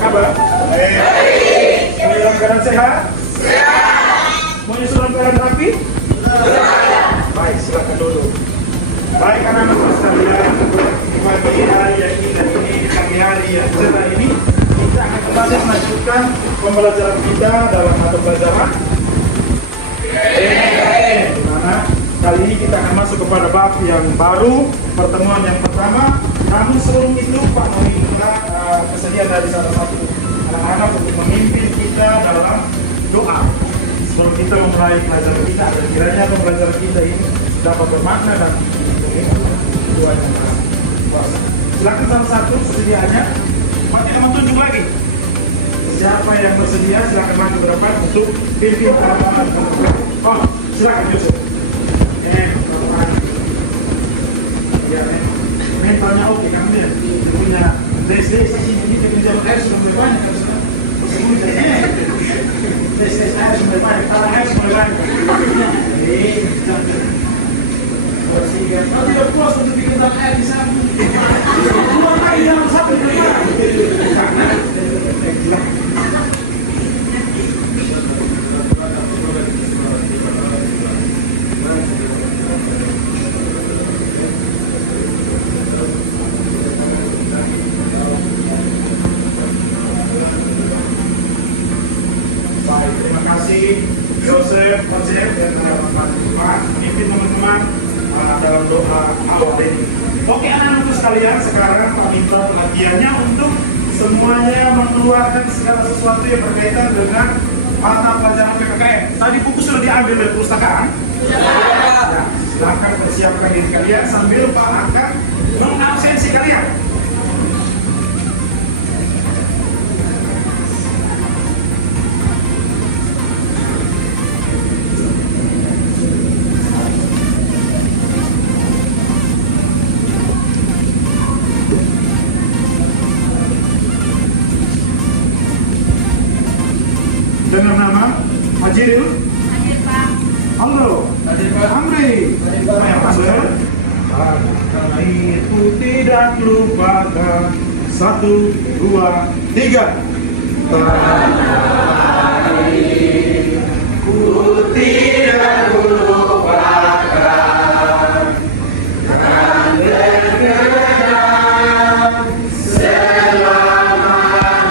kabar? Baik. Semuanya dalam keadaan sehat? Sehat. Semuanya dalam keadaan rapi? Baik, silakan duduk. Baik anak-anak sekalian, di pagi hari yang indah ini, di pagi hari yang cerah ini, kita akan kembali melanjutkan pembelajaran kita dalam mata pelajaran di mana kali ini kita akan masuk kepada bab yang baru, pertemuan yang pertama. Namun sebelum itu Pak meminta kesediaan dari salah satu anak-anak untuk memimpin kita dalam doa sebelum kita memulai pelajaran kita, dan kiranya pembelajaran kita ini dapat bermakna dan doa yang kuasa. Silakan salah satu sediaannya. Pak tidak mau tunjuk lagi. Siapa yang bersedia silakan maju ke depan untuk pimpin anak-anak. Oh, silakan Yusuf. Ya, mentalnya oke, kamu ya punya des ini kita harus lebih banyak des harus lebih banyak, kalau harus lebih banyak. Kalau tidak puas untuk bikin air di sana, keluar lagi dalam satu karena terima kasih Joseph, Joseph dan teman-teman memimpin teman-teman dalam doa awal ini. Oke anak-anakku sekalian, sekarang Pak minta latihannya untuk semuanya mengeluarkan segala sesuatu yang berkaitan dengan mata pelajaran PPKN. Tadi buku sudah diambil dari perpustakaan? Ya, silakan persiapkan diri kalian sambil Pak akan mengabsensi kalian. Dengan nama Majidil. Hadir Pak. Halo. Hadir Pak. Amri. Karena itu tidak lupakan. 1, 2, 3. Ku tidak lupakan. Kan bergenang selama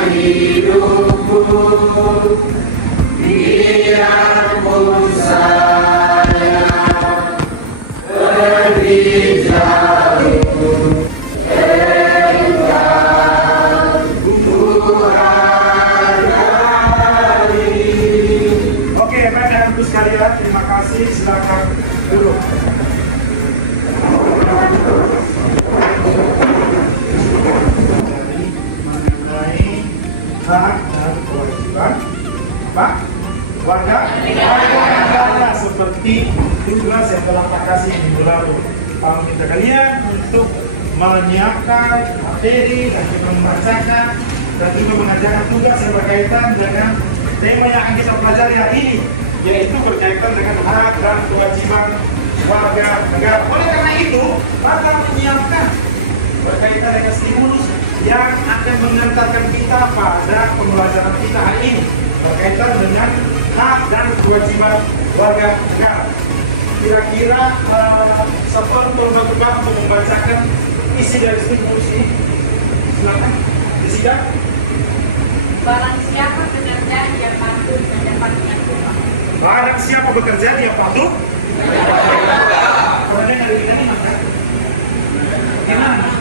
hidupku. Biarpun saya pergi jauh, engkau ku hargai. Oke, baik-baik sekalian, terima kasih. Silakan duduk. Mengenai hak dan kewajiban Pak warga negara seperti tugas yang telah Pak kasih minggu lalu. Pak minta kalian untuk menyiapkan materi dan juga membacakan dan juga mengajarkan tugas yang berkaitan dengan tema yang akan kita pelajari hari ini, yaitu berkaitan dengan hak dan kewajiban warga negara. Oleh karena itu, Pak menyiapkan berkaitan dengan stimulus yang akan mengantarkan kita pada pembelajaran kita hari ini berkaitan dengan hak dan kewajiban warga negara. Kira-kira siapa untuk membacakan isi dari stimulus ini? Silakan disidang. Barang siapa bekerja dia patut mendapatkan upah. Barang siapa bekerja dia patut. Kalau dengar ini maka gimana?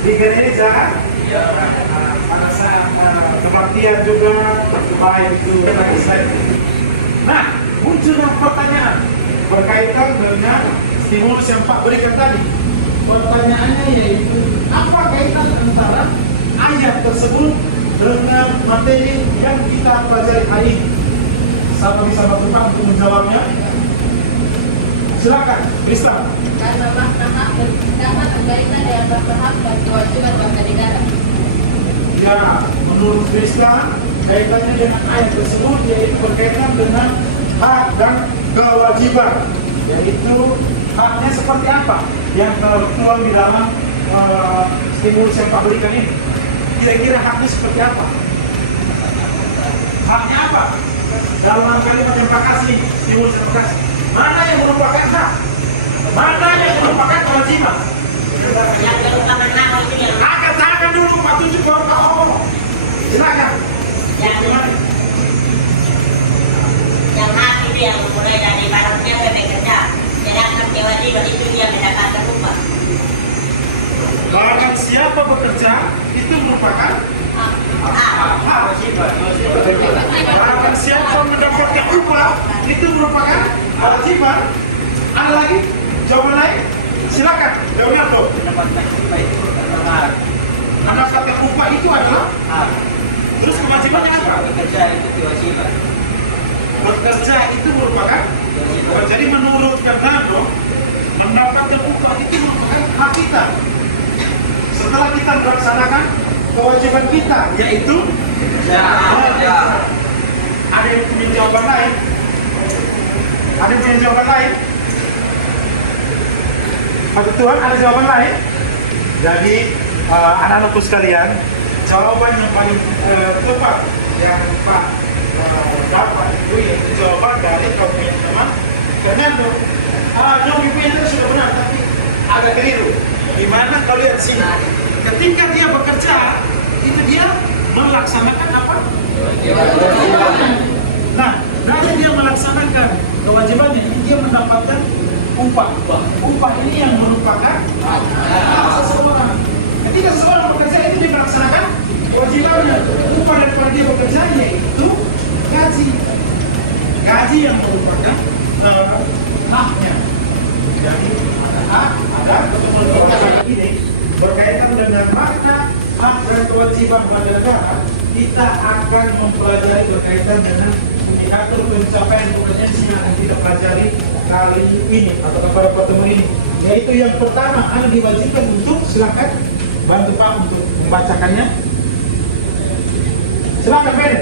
Di gereja pada saat kebaktian juga baik itu selesai. Nah, muncul pertanyaan berkaitan dengan stimulus yang Pak berikan tadi. Pertanyaannya yaitu apa kaitan antara ayat tersebut dengan materi yang kita pelajari hari ini? Siapa bisa bantu Pak untuk menjawabnya? Silakan, Krista. Karena mahkamah bertindakan berkaitan dengan hak dan kewajiban warga negara. Ya, menurut Krista, kaitannya dengan ayat tersebut yaitu berkaitan dengan hak dan kewajiban. Yaitu haknya seperti apa yang tertuang di dalam stimulus yang Pak berikan ini. Kira-kira haknya seperti apa? Haknya apa? Dalam kalimat yang kasih, timbul kasih. Mana yang merupakan hak? Mana yang merupakan kewajiban? Yang merupakan nama itu yang Angkat tangan dulu, Pak tunjuk baru Pak ngomong. Silakan. yang hak itu yang mulai dari barangnya sampai kerja. Sedangkan kewajiban itu dia mendapatkan upah. Barang siapa bekerja itu merupakan hak. Barang siapa mendapatkan upah itu merupakan kewajiban. Ada lagi? Jawaban lain? Silakan. Jawabnya apa? Mendapatkan upah itu adalah hak. Terus kewajibannya apa? Bekerja itu merupakan kewajiban. Jadi menurut Fernando, mendapatkan upah itu merupakan hak kita. Setelah kita melaksanakan kewajiban kita, yaitu ada yang punya jawaban lain? Ada yang punya jawaban lain? Pak Tuhan, ada jawaban lain? Jadi anak-anakku sekalian, jawaban yang paling tepat yang Pak dapat itu yaitu jawaban dari teman Fernando. Jawaban itu sudah benar, tapi agak keliru. Gimana kalau lihat sini? Ketika dia bekerja, itu dia melaksanakan apa? Nah, dari dia melaksanakan kewajibannya, dia mendapatkan upah. Upah ini yang merupakan hak seseorang. Ketika seseorang bekerja itu dia melaksanakan kewajibannya. Upah daripada dia bekerja yaitu gaji. Gaji yang merupakan haknya. Jadi ada hak, ada kewajiban ini berkaitan dengan makna hak dan kewajiban pada negara. Kita akan mempelajari berkaitan dengan indikator pencapaian kompetensi yang akan kita pelajari kali ini atau pada pertemuan ini. Yaitu yang pertama, Anda diwajibkan untuk silakan bantu Pak untuk membacakannya. Silakan Ben.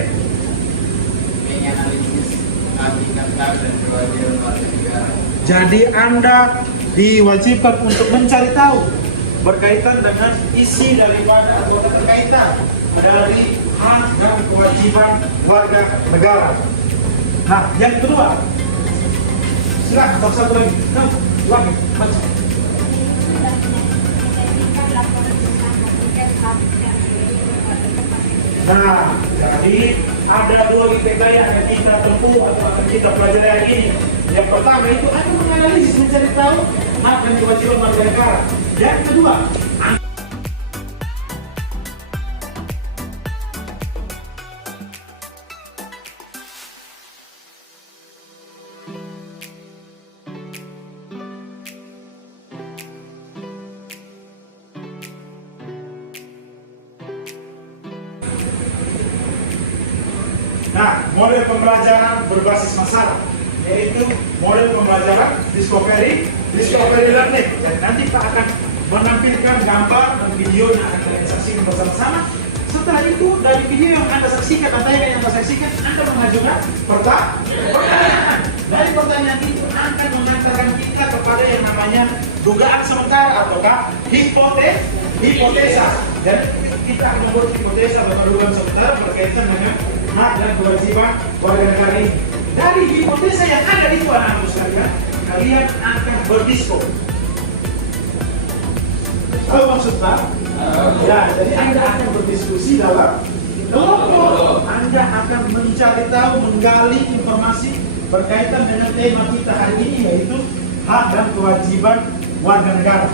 Jadi Anda diwajibkan untuk mencari tahu berkaitan dengan isi daripada atau terkaitan dari hak dan kewajiban warga negara. Nah, yang kedua, silakan satu lagi. Lagi baca. Nah, jadi ada dua IPK yang akan kita tempuh atau akan kita pelajari hari ini. Yang pertama itu Anda menganalisis, mencari tahu hak dan kewajiban warga negara. Yang kedua, nah, model pembelajaran berbasis masalah, yaitu model pembelajaran discovery learning. Dan nanti kita akan menampilkan gambar dan video yang akan kalian saksikan bersama-sama. Setelah itu, dari video yang Anda saksikan atau yang Anda saksikan, Anda mengajukan pertanyaan. Dari pertanyaan itu akan mengantarkan kita kepada yang namanya dugaan sementara ataukah hipotesa. Dan kita akan membuat hipotesa atau dugaan sementara berkaitan dengan hak dan kewajiban warga negara ini. Dari hipotesa yang ada itu anak-anak sekalian, kalian akan berdiskus. Apa maksudnya? Ya, jadi Anda akan berdiskusi dalam kelompok. Anda akan mencari tahu, menggali informasi berkaitan dengan tema kita hari ini, yaitu hak dan kewajiban warga negara.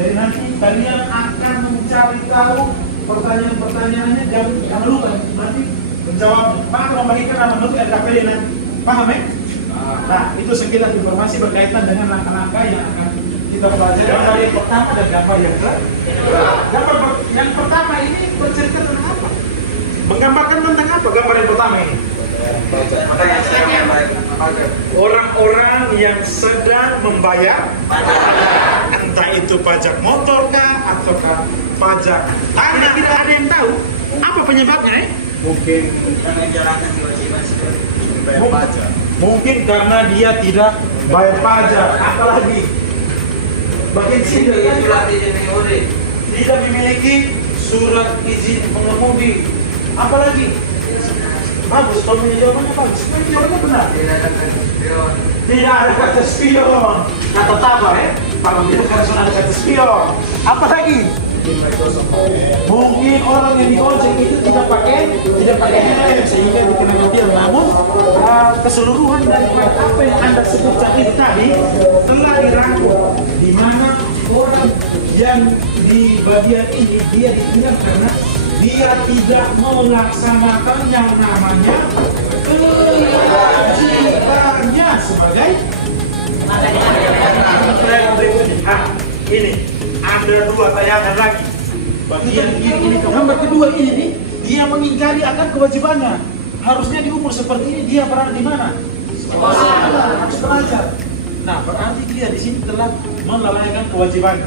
Jadi nanti kalian akan mencari tahu pertanyaan-pertanyaannya dan jangan lupa nanti menjawab. Pak memberikan nama nanti ada KPD nanti. Paham ya? Nah, itu sekilas informasi berkaitan dengan langkah-langkah yang akan kita pelajari. Gambar yang pertama dan gambar yang kedua. Gambar yang pertama ini bercerita tentang apa? Menggambarkan tentang apa gambar yang pertama ini? Orang-orang yang sedang membayar, entah itu pajak motor kah ataukah pajak tanah, tidak ada yang tahu apa penyebabnya. Mungkin karena jalankan kewajiban bayar pajak. Mungkin karena dia tidak bayar pajak, apalagi bagian sini tidak memiliki surat izin pengemudi. Apalagi? Bagus, kalau punya jawabannya bagus. Punya jawabannya benar. Tidak ada kata spion. Kata tabah ya. Kalau tidak harus ada kata spion. Apalagi? Mungkin orang yang di ojek itu tidak pakai helm sehingga dikenakan tilang. Namun keseluruhan dari apa yang Anda sebutkan itu tadi telah dirangkum, di mana orang yang di bagian ini dia ditinggal karena dia tidak melaksanakan yang namanya kewajibannya sebagai ini ada dua tayangan lagi. Bagian ini gambar kedua ini nih, dia mengingkari akan kewajibannya. Harusnya di umur seperti ini dia berada di mana? Sekolah, harus belajar. Nah, berarti dia di sini telah melalaikan kewajibannya.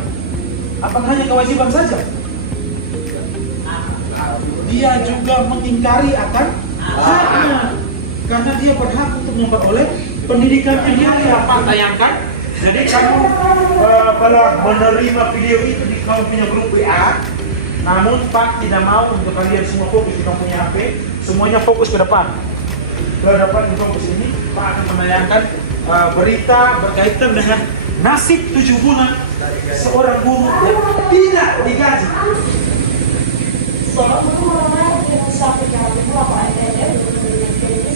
Apakah hanya kewajiban saja? Dia juga mengingkari akan haknya, karena dia berhak untuk memperoleh pendidikan yang dia tayangkan. Jadi kamu kalau menerima video itu di kamu punya grup WA, namun Pak tidak mau untuk kalian semua fokus di kamu punya HP, semuanya fokus ke depan. Ke depan di fokus ini, Pak akan menayangkan berita berkaitan dengan nasib 7 bulan seorang guru yang tidak digaji. Seorang guru merupakan dengan suatu cara apa adanya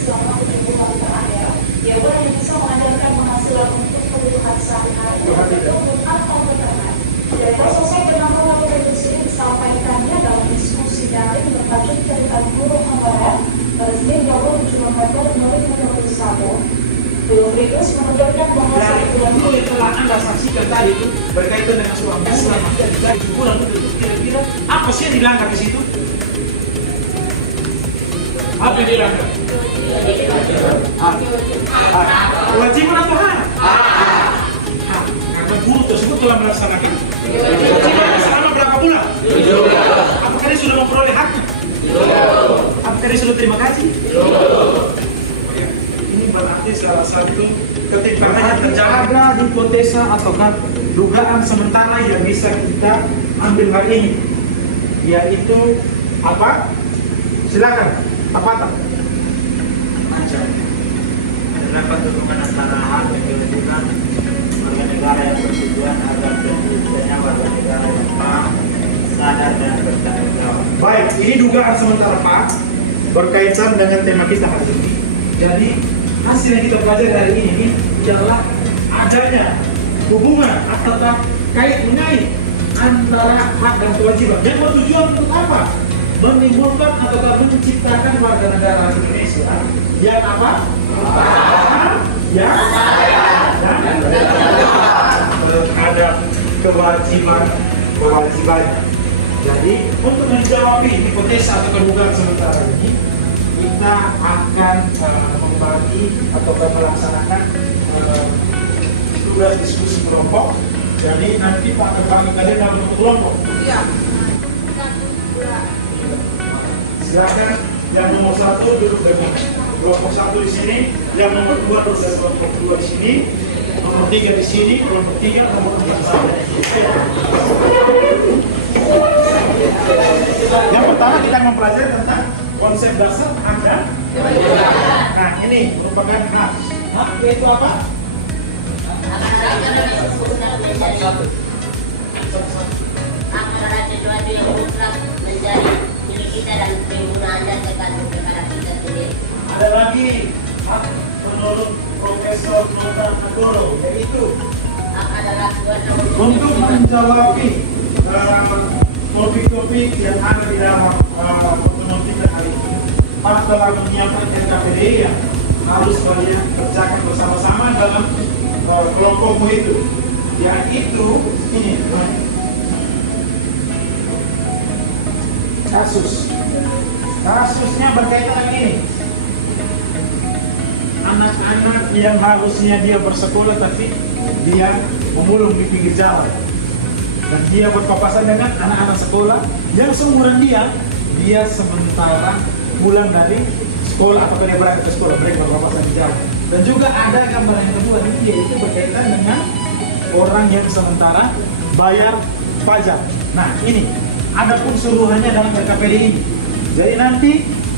selama 7 bulan terakhir. Dia boleh bisa mengandalkan penghasilan untuk kebutuhan sehari-hari untuk atau peternak. Direktur Sosial Penanggulangan Revolusi disampaikannya dalam diskusi daring bertajuk Tentang Guru Hambatan pada Senin 27 November 2021. Filipus menunjukkan bahwa Itu yang telah Anda saksikan tadi itu berkaitan dengan seorang guru yang tidak digaji bulan itu kira-kira apa sih yang dilanggar di situ? Apa yang dilanggar? Kewajiban atau hak? Karena guru tersebut telah melaksanakan kewajiban selama berapa bulan? Apakah dia sudah memperoleh haknya? Apakah dia sudah terima kasih? Ini berarti salah satu ketimpangan yang terjadi. Ada hipotesa atau dugaan sementara yang bisa kita ambil hari ini, yaitu apa? Silakan, apa tak? Terdapat hubungan antara hak dan kewajiban warga negara yang bertujuan agar terwujudnya warga negara yang paham, sadar dan bertanggung jawab. Baik, ini dugaan sementara Pak berkaitan dengan tema kita hari ini. Jadi hasil yang kita pelajari hari ini ialah adanya hubungan atau kait-mengait antara hak dan kewajiban yang bertujuan untuk apa? Menimbulkan atau menciptakan warga negara Indonesia yang apa? Yang terhadap kewajibannya. Jadi untuk menjawab hipotesa atau dugaan sementara ini, kita akan membagi atau melaksanakan tugas diskusi kelompok. Jadi nanti Pak terbagi kalian dalam bentuk kelompok. Iya. Silakan yang nomor 1 duduk dengan kelompok 1 di sini, yang nomor 2 duduk dengan kelompok 2 di sini, nomor 3 di sini, kelompok 3, nomor 4 di sana. Yang pertama kita mempelajari tentang konsep dasar hak dan kewajiban. Nah, ini merupakan hak. Hak itu apa? Hak terhadap sesuatu yang mutlak menjadi milik kita dan penggunaannya tergantung kepada kita sendiri. Ada lagi hak menurut Profesor Nota Nagoro, yaitu Hak adalah kuasa untuk menjawab topik-topik yang ada di dalam pertemuan kita hari ini. Pak telah menyiapkan RKPD yang harus kalian kerjakan bersama-sama dalam kelompokmu itu. Yaitu ini kasusnya berkaitan dengan ini. Anak-anak yang harusnya dia bersekolah tapi dia memulung di pinggir jalan, dan dia berpapasan dengan anak-anak sekolah yang seumuran dia sementara pulang dari sekolah atau dia berangkat ke sekolah, mereka berpapasan di jalan. Dan juga ada gambar yang kedua ini, yaitu berkaitan dengan orang yang sementara bayar pajak. Nah, ini adapun suruhannya dalam RKPD ini. Jadi nanti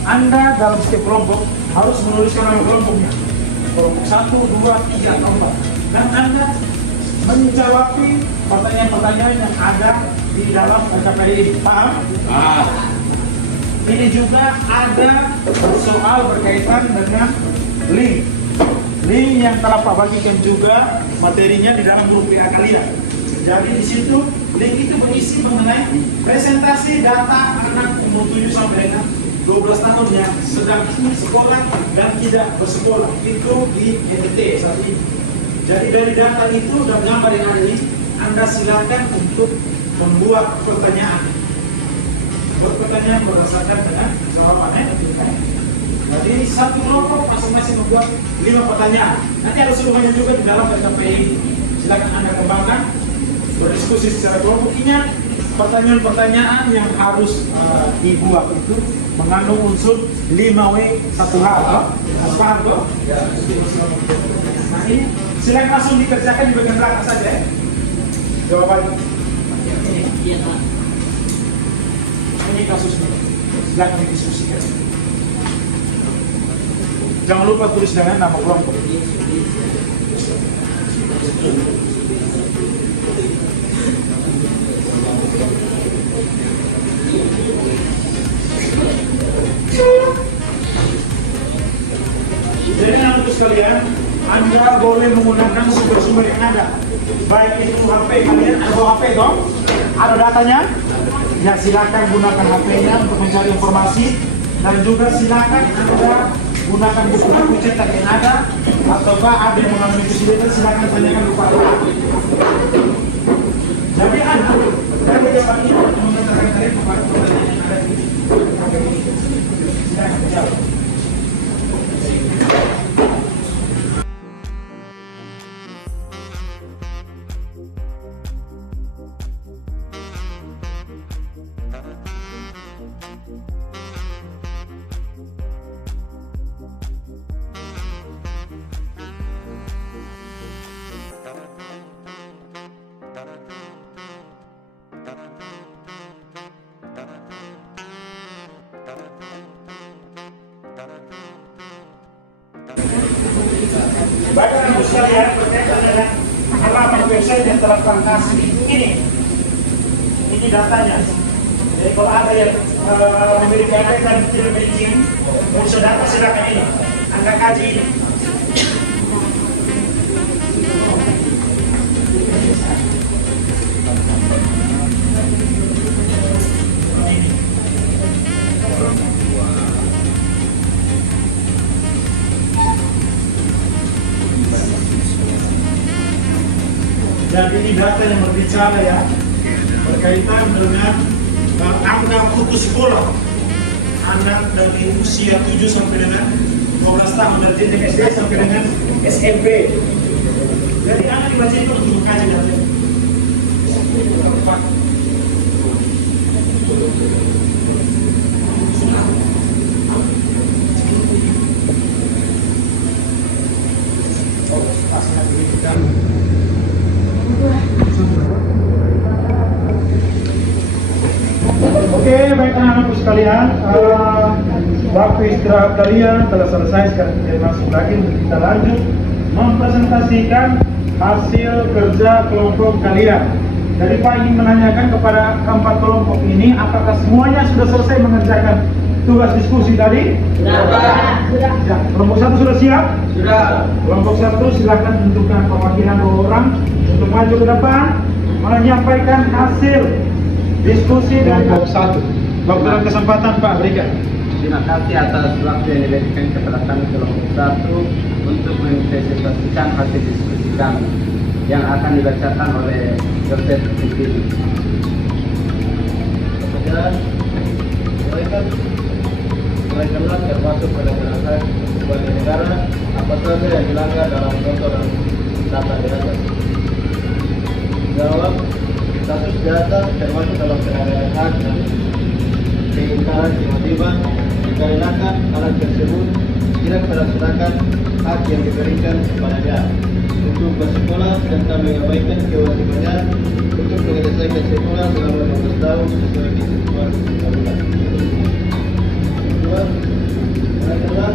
Anda dalam setiap kelompok harus menuliskan nama kelompoknya. Kelompok 1, 2, 3, atau 4. Dan Anda menjawab pertanyaan-pertanyaan yang ada di dalam RKPD ini. Paham? Ini juga ada soal berkaitan dengan link. Link yang telah Pak bagikan juga materinya di dalam grup WA kalian. Jadi di situ link itu berisi mengenai presentasi data anak umur 7 sampai dengan 12 tahun yang sedang sekolah dan tidak bersekolah. Itu di NTT saat ini. Jadi dari data itu dan gambar yang ada ini, Anda silakan untuk membuat pertanyaan. Pertanyaan berdasarkan dengan jawabannya. Jadi satu kelompok masing-masing membuat 5 pertanyaan. Nanti ada semuanya juga di dalam RKPD. Silakan Anda kembangkan, berdiskusi secara kelompok. Ingat, pertanyaan-pertanyaan yang harus dibuat itu mengandung unsur 5W 1H. Paham toh? Nah ini silakan langsung dikerjakan di bagian belakang saja. Jawabannya. Ini kasusnya. Silakan didiskusikan. Jangan lupa tulis dengan nama kelompok. Jadi anak sekalian, Anda boleh menggunakan sumber-sumber yang ada. Baik itu HP kalian, ada HP dong? Ada datanya? Ya silakan gunakan HP-nya untuk mencari informasi. Dan juga silakan Anda gunakan buku-buku cetak yang ada. Ataukah ada yang mengalami kesulitan, silakan tanyakan kepada Pak. Jadi Anda dari depan ini menggunakan dari kepada pertanyaan yang ada di ini. Silakan jawab. Baik anak sekalian, berkaitan dengan halaman website yang telah kasih ini datanya. Jadi kalau ada yang memiliki iPad dan tidak memiliki unsur data, silakan ini Anda kaji ini. Jadi ini data yang berbicara ya, berkaitan dengan anak putus sekolah, anak dari usia 7 sampai dengan 12 tahun, dari jenjang SD sampai dengan SMP. Jadi anak dibaca itu untuk mengkaji data. Oke, baik anak-anakku sekalian, waktu istirahat kalian telah selesai. Sekarang kita masuk lagi untuk kita lanjut mempresentasikan hasil kerja kelompok kalian. Jadi Pak ingin menanyakan kepada keempat kelompok ini, apakah semuanya sudah selesai mengerjakan tugas diskusi tadi? Sudah. Ya, kelompok 1 sudah siap? Sudah. Kelompok 1 silakan tentukan perwakilan 2 orang untuk maju ke depan menyampaikan hasil diskusi dari kelompok 1. Waktu dan kesempatan Pak berikan. Terima kasih atas waktu yang diberikan kepada kami kelompok 1 untuk mempresentasikan hasil diskusi kami yang akan dibacakan oleh Dr. Fikri. Kemudian, mereka termasuk pada penasihat sebuah negara apa saja yang dilanggar dalam contoh dan data di atas. Jawab, status data termasuk dalam penilaian hak dan keingkaran tiba-tiba dikarenakan alat tersebut tidak berdasarkan hak yang diberikan kepada dia. untuk bersekolah serta mengabaikan kewajibannya untuk menyelesaikan sekolah selama 12 tahun sesuai ketentuan undang-undang. Kedua, adalah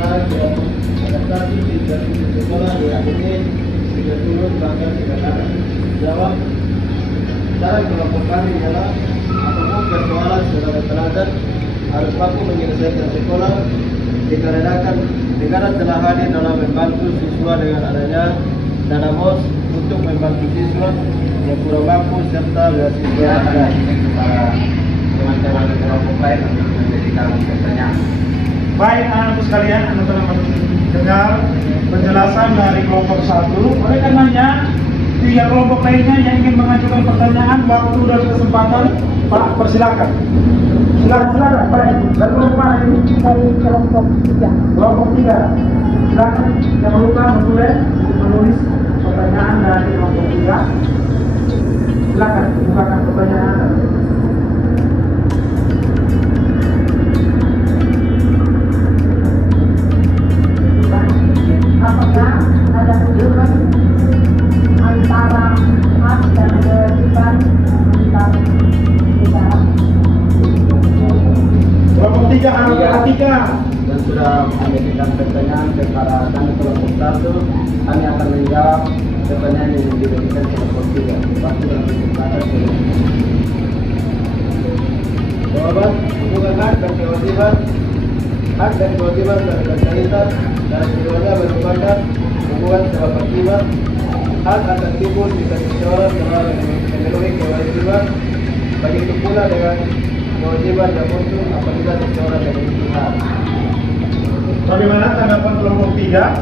hak yang adaptasi tidak sekolah diakini tidak turun bahkan tidak ada. Jawab, cara kelompok kami adalah apapun persoalan secara teladan harus mampu menyelesaikan sekolah dikarenakan negara telah hadir dalam membantu siswa dengan adanya dana BOS untuk membantu siswa yang kurang mampu serta beasiswa ada. Para teman-teman kelompok lain untuk menjadikan pertanyaan. Baik anak-anakku sekalian, anda telah mendengar penjelasan dari kelompok 1. Oleh karenanya, tiga kelompok lainnya yang ingin mengajukan pertanyaan, waktu dan kesempatan, Pak, persilakan. Silakan, Pak. Dari kelompok mana ini? Dari kelompok 3. Kelompok 3. Silakan, jangan lupa menulis pertanyaan dari kelompok 3. Silakan, bukakan pertanyaan Anda. Apakah ada hubungan antara hak dan kewajiban antar negara? Kelompok 3, anak 3. Dan sudah memberikan pertanyaan kepada kami kelompok 1, kami akan menjawab pertanyaan yang diberikan kelompok 3. Waktu dan kesempatan jawaban hubungan hak dan kewajiban. Hak dan kewajiban berkaitan dan keduanya merupakan hubungan sebab akibat. Hak akan timbul jika seseorang telah memenuhi kewajiban. Begitu pula dengan kewajiban yang muncul apabila seseorang memiliki hak. Bagaimana tanggapan kelompok 3?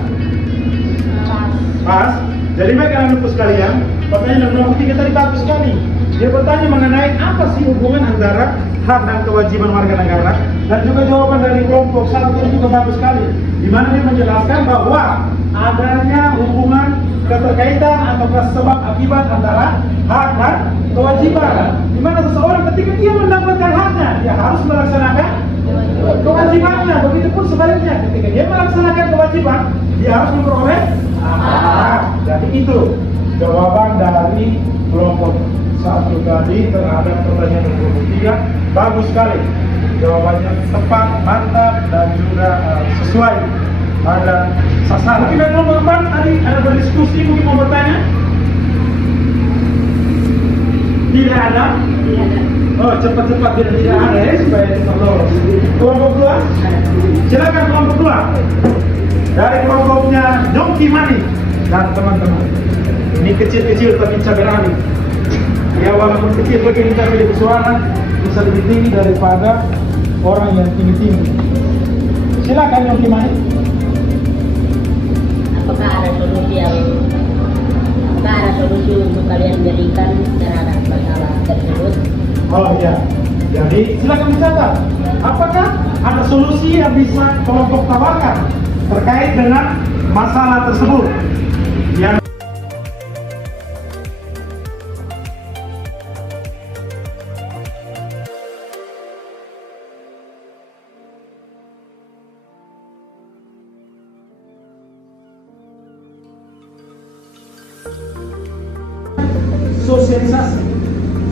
Pas. Jadi baik anak-anakku sekalian, pertanyaan kelompok 3 tadi bagus sekali. Dia bertanya mengenai apa sih hubungan antara hak dan kewajiban warga negara, dan juga jawaban dari kelompok 1 itu juga bagus sekali, di mana dia menjelaskan bahwa adanya hubungan keterkaitan atau sebab akibat antara hak dan kewajiban, di mana seseorang ketika dia mendapatkan haknya, dia harus melaksanakan kewajibannya. Begitupun sebaliknya, ketika dia melaksanakan kewajiban, dia harus memperoleh hak. Jadi itu jawaban dari kelompok 1 tadi terhadap pertanyaan kelompok 3. Bagus sekali, jawabannya tepat, mantap, dan juga sesuai pada sasaran. Mungkin dari kelompok 4 tadi ada berdiskusi, mungkin mau bertanya? Tidak ada? Oh, cepat-cepat tidak ada ya, supaya cepat lolos. Kelompok 2, silakan kelompok 2. Dari kelompoknya Jongki Mani dan teman-teman. Ini kecil-kecil tapi cabai rawit. Ya, walaupun kecil begini tapi di suara bisa lebih tinggi daripada orang yang tinggi-tinggi. Silakan Jongki Mani. Apakah ada solusi untuk kalian jadikan terhadap masalah tersebut? Oh iya, jadi silakan dicatat. Apakah ada solusi yang bisa kelompok tawarkan terkait dengan masalah tersebut? Yang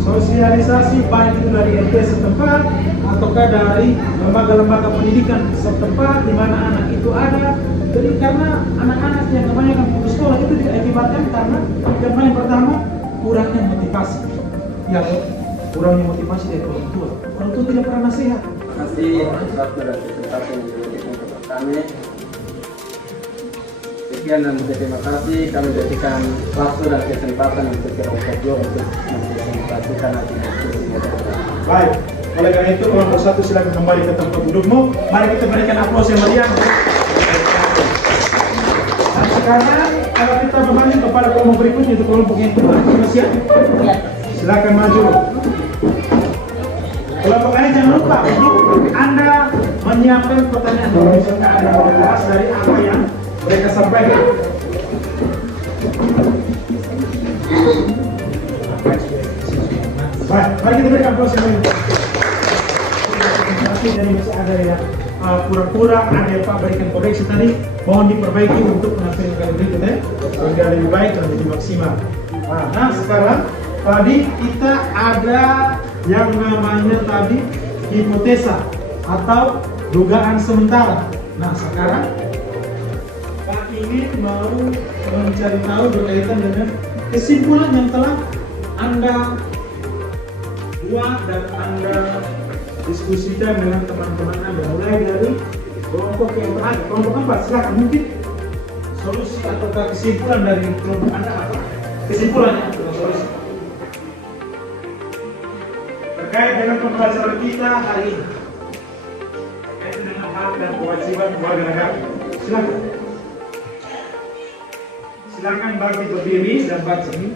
sosialisasi baik itu dari RT setempat ataukah dari lembaga-lembaga pendidikan setempat di mana anak itu ada. Jadi karena anak-anak yang kebanyakan putus sekolah itu diakibatkan karena yang paling pertama kurangnya motivasi. Ya, kurangnya motivasi dari orang tua. Orang tua tidak pernah nasihat. Terima kasih atas waktu dan kesempatan yang diberikan kepada kami. Sekian dan terima kasih, kami berikan waktu dan kesempatan untuk kelompok 2 untuk mempresentasikan hasil diskusi. Baik, oleh karena itu kelompok 1 silakan kembali ke tempat dudukmu. Mari kita berikan aplaus yang meriah. Dan sekarang kalau kita bermain kepada kelompok berikutnya, itu kelompok yang kedua. Sudah siap? Ya. Silakan maju. Kelompok lain jangan lupa untuk Anda menyiapkan pertanyaan kalau misalnya ada kelas dari apa yang mereka sampaikan. Baik, mari kita berikan aplaus yang meriah. tapi dari masih ada yang kurang-kurang, ada yang Pak berikan koreksi tadi, mohon diperbaiki untuk penampilan kali berikutnya sehingga lebih baik dan lebih maksimal. Nah sekarang tadi kita ada yang namanya tadi hipotesa atau dugaan sementara. Nah sekarang Pak ingin mau mencari tahu berkaitan dengan kesimpulan yang telah Anda buat dan Anda diskusikan dengan teman-teman Anda, mulai dari kelompok yang terakhir, kelompok 4. Silakan, mungkin solusi atau kesimpulan dari kelompok Anda apa? Kesimpulannya atau solusi terkait dengan pembelajaran kita hari ini, terkait dengan hak dan kewajiban warga negara. Silakan. Silakan bagi berdiri dan baca ini.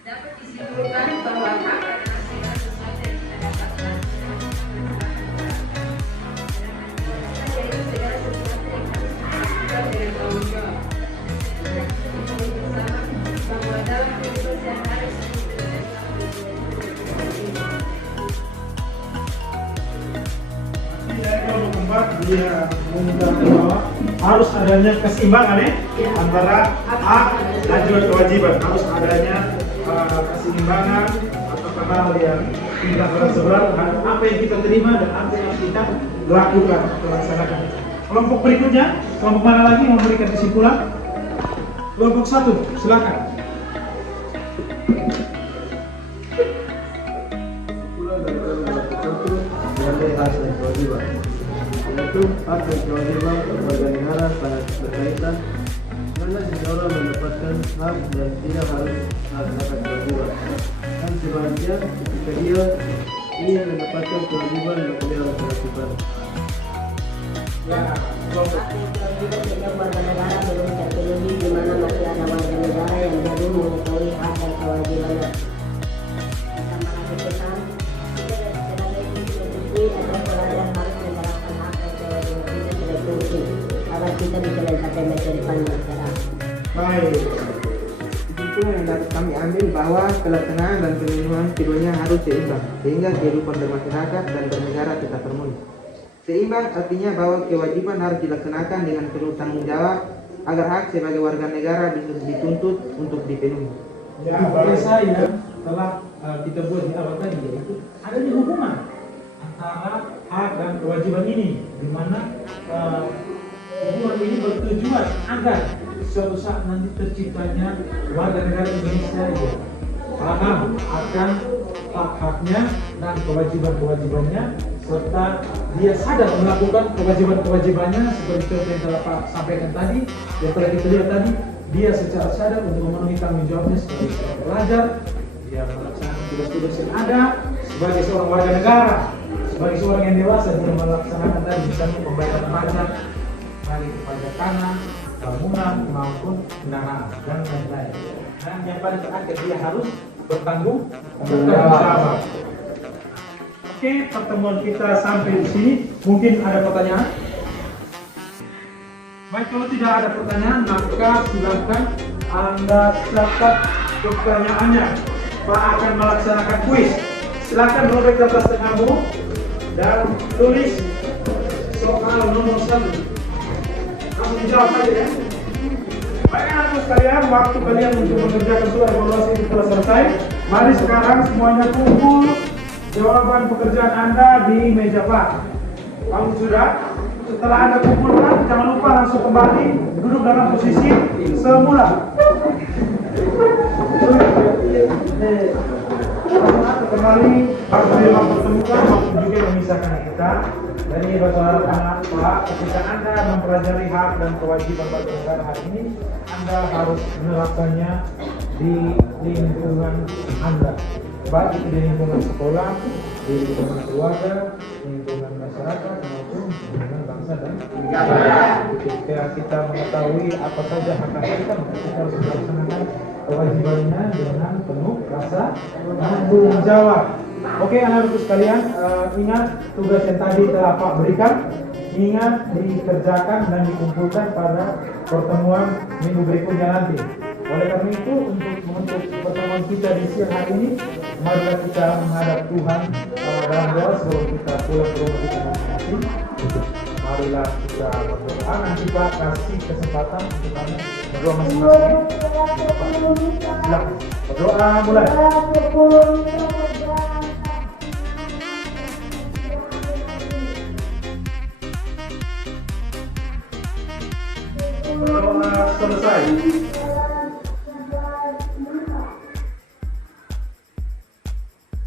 Dapat disimpulkan bahwa hak dan segala sesuatu yang kita dapatkan yaitu segala sesuatu yang harus dilakukan dengan tanggung jawab. Bersama bahwa dalam kehidupan sehari-hari Kalau keempat dia mengungkapkan bahwa harus adanya keseimbangan antara hak dan juga kewajiban, harus adanya keseimbangan atau hal yang tidak berat apa yang kita terima dan apa yang kita lakukan atau laksanakan. Kelompok berikutnya, kelompok mana lagi yang memberikan kesimpulan? Kelompok 1, silakan. Kesimpulan dari kelompok 1 mengenai hak dan kewajiban, yaitu hak dan kewajiban warga negara sangat berkaitan karena seseorang mendapatkan hak dan tidak harus melaksanakan kewajiban. Dan sebaliknya, jika dia ingin mendapatkan kewajiban maka dia harus melakukan. Ya, kelompok Hak dan kewajiban setiap warga negara belum terpenuhi di mana masih ada warga negara yang belum mengetahui hak dan kewajibannya. Tambah lagi pesan, kita sebagai institusi atau pelajar harus menerapkan hak dan kewajiban kita sebagai fungsi agar kita bisa mencapai masa depan masyarakat. baik. Kesimpulan yang dapat kami ambil bahwa pelaksanaan dan pemenuhan keduanya harus seimbang sehingga kehidupan bermasyarakat dan bernegara tetap terpenuhi. Seimbang artinya bahwa kewajiban harus dilaksanakan dengan penuh tanggung jawab agar hak sebagai warga negara bisa dituntut untuk dipenuhi. Ya, bahasa yang telah kita buat di awal tadi, yaitu adanya hubungan antara hak dan kewajiban ini, di mana hubungan ini bertujuan agar suatu saat nanti terciptanya warga negara Indonesia yang paham akan hak-haknya dan kewajiban-kewajibannya, serta dia sadar melakukan kewajiban-kewajibannya seperti contoh yang telah Pak sampaikan tadi, yang telah kita lihat tadi. Dia secara sadar untuk memenuhi tanggung jawabnya sebagai seorang pelajar, dia melaksanakan tugas-tugas yang ada sebagai seorang warga negara, sebagai seorang yang dewasa, dia melaksanakan tadi misalnya pembayaran pajak, baik pajak tanah, bangunan maupun kendaraan dan lain-lain. Dan yang paling terakhir dia harus bertanggung jawab. Oke, pertemuan kita sampai di sini. Mungkin ada pertanyaan? Baik, kalau tidak ada pertanyaan, maka silakan Anda catat pertanyaannya. Pak akan melaksanakan kuis. Silakan robek kertas tengahmu dan tulis soal nomor 1. Kamu dijawab saja ya. Baik anak-anak sekalian, waktu kalian untuk mengerjakan soal evaluasi itu telah selesai. Mari sekarang semuanya kumpul jawaban pekerjaan Anda di meja Pak. Kamu sudah? Setelah Anda kumpulkan, jangan lupa langsung kembali duduk dalam posisi semula. Kembali waktu yang mempertemukan, waktu juga memisahkan kita. Jadi berharap Pak, ketika Anda mempelajari hak dan kewajiban warga negara hari ini, Anda harus menerapkannya di lingkungan Anda, baik itu di lingkungan sekolah, di lingkungan keluarga, lingkungan masyarakat, maupun lingkungan bangsa dan negara. Ketika kita mengetahui apa saja hak kita, maka kita harus melaksanakan kewajibannya dengan penuh rasa tanggung jawab. Oke, anak-anakku sekalian, ingat tugas yang tadi telah Pak berikan. Ingat dikerjakan dan dikumpulkan pada pertemuan minggu berikutnya nanti. Oleh karena itu, untuk pertemuan kita di siang hari ini, marilah kita menghadap Tuhan dalam doa sebelum kita pulang ke rumah kita masing-masing. Marilah kita berdoa. Nanti Pak kasih kesempatan untuk kami berdoa masing-masing. Silakan berdoa mulai. Berdoa selesai.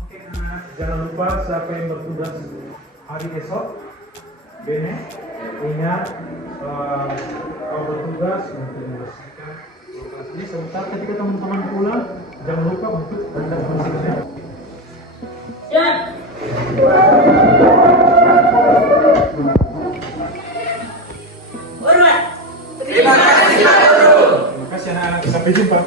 Oke, jangan lupa siapa yang bertugas hari esok. Bene, ingat kau bertugas untuk membersihkan lokasi. Sebentar ketika teman-teman pulang, jangan lupa untuk hendak bersihkan. Terima kasih anak-anak, sampai jumpa.